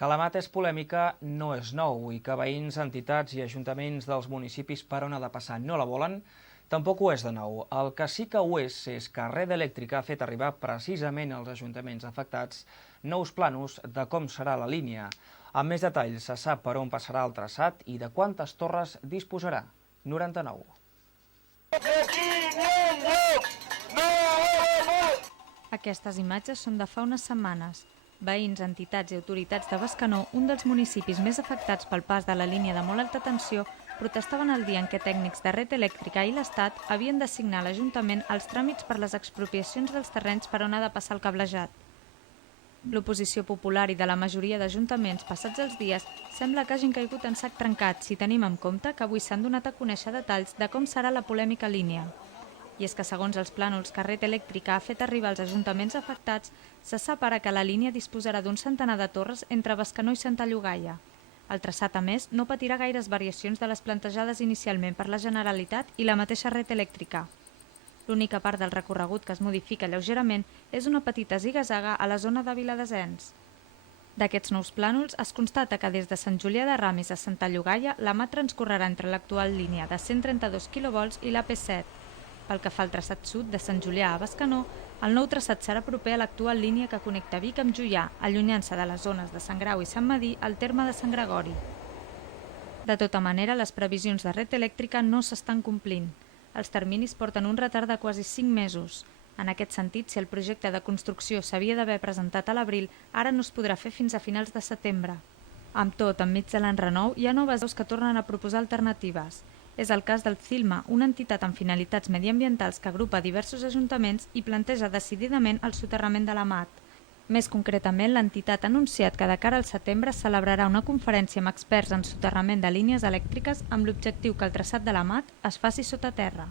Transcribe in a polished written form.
Que la Mat és polèmica no és nou i que veïns, entitats i ajuntaments dels municipis per on ha de passar no la volen, tampoc ho és de nou. El que sí que ho és que Red Eléctrica ha fet arribar precisament als ajuntaments afectats nous plànols de com serà la línia. Amb més detalls se sap per on passarà el traçat i de quantes torres disposarà. 99. Aquestes imatges són de fa unes setmanes. Veïns, entitats i autoritats de Bescanó, un dels municipis més afectats pel pas de la línia de molt alta tensió, protestaven el dia en què tècnics de Red Eléctrica i l'Estat havien d'assignar a l'Ajuntament els tràmits per les expropiacions dels terrenys per on ha de passar el cablejat. L'oposició popular i de la majoria d'ajuntaments passats els dies sembla que hagin caigut en sac trencat si tenim en compte que avui s'han donat a conèixer detalls de com serà la polèmica línia. I és que segons els plànols que Red Eléctrica ha fet arribar als ajuntaments afectats, se sap ara que la línia disposarà d'un centenar de torres entre Bescanó i Santa Llogaia. El traçat, a més, no patirà gaires variacions de les plantejades inicialment per la Generalitat i la mateixa Red Eléctrica. L'única part del recorregut que es modifica lleugerament és una petita ziga-zaga a la zona de Viladesens. D'aquests nous plànols es constata que des de Sant Julià de Ramis a Santa Llogaia la Mat transcorrerà entre l'actual línia de 132 kV i l'AP7. Pel que fa al traçat sud de Sant Julià a Bescanó, el nou traçat serà proper a l'actual línia que connecta Vic amb Juià, allunyant-se de les zones de Sant Grau i Sant Medir al terme de Sant Gregori. De tota manera, les previsions de Red Eléctrica no s'estan complint. Els terminis porten un retard de quasi 5 mesos. En aquest sentit, si el projecte de construcció s'havia d'haver presentat a l'abril, ara no es podrà fer fins a finals de setembre. Amb tot, enmig de l'enrenou, hi ha noves veus que tornen a proposar alternatives. És el cas del CILMA, una entitat amb finalitats mediambientals que agrupa diversos ajuntaments i planteja decididament el soterrament de la Mat. Més concretament, l'entitat ha anunciat que de cara al setembre celebrarà una conferència amb experts en soterrament de línies elèctriques amb l'objectiu que el traçat de la Mat es faci sota terra.